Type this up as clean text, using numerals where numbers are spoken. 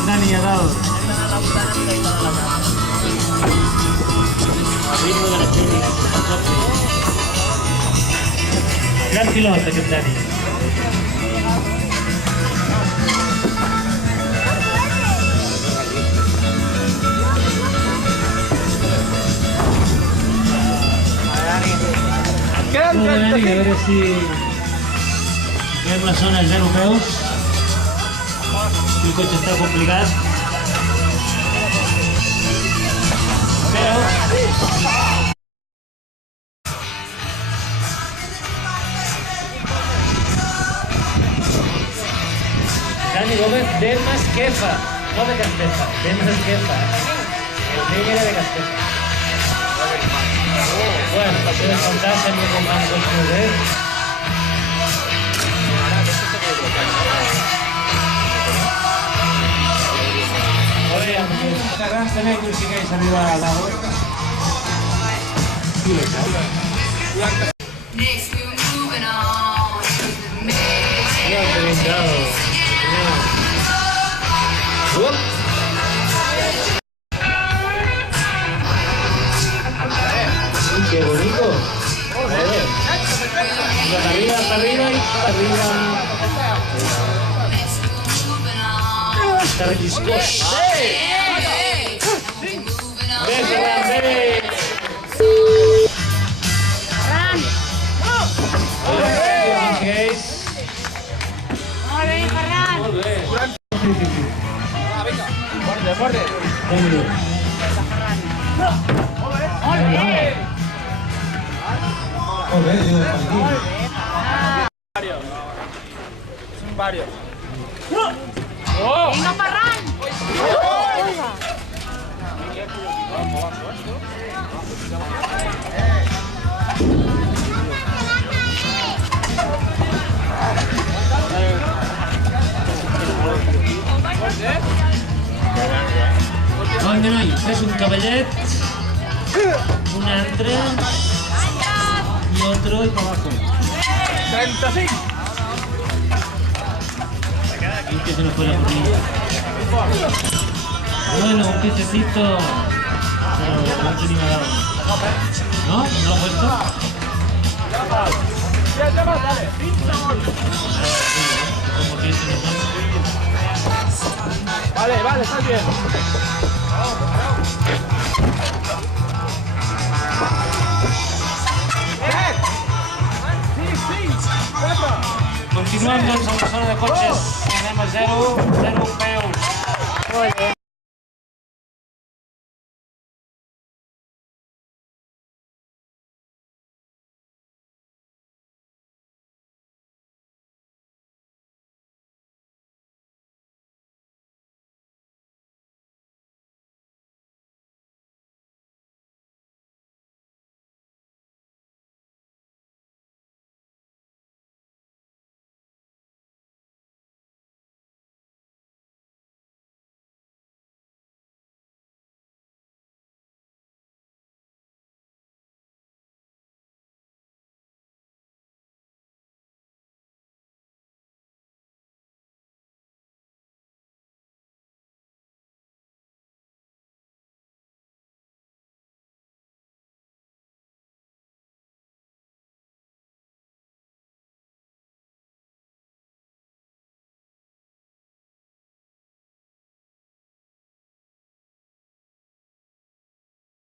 el Dani a dalt. El ritme de la Txuri. Gran pilot, aquest Dani. Molt bé, Dani, a veure si veiem la zona 0 peus. El cotxe està complicat. Però... Dani Gómez de Masquefa, no de Castefa, de Masquefa. El niño era de Castefa. Bueno, pasó de contar, sempre com van dos molt bé. Grans també aconsegueix arribar a dalt. Ja el tenim dalt. ¡Qué bonito! Para arriba y para arriba. Está relliscós. ¡Ven, Ferran, ven! ¡Ferran! Molt bé, Ferran! Molt bé. Forde. Un minut. Molt bé! Molt bé, diu el Ferran. Són varios. Vinga, Ferran! Vinga, noi, fes un cavallet, un altre, y otro y para abajo. 35. Y que se nos fuera por mí. Bueno, un piececito, pero mucho ni me ha dado. ¿No? ¿No lo he puesto? Ya más, dale. Como pienso, ¿no? Vale, estás bien. Continuem doncs amb la zona de cotxes. Anem a 0 peus.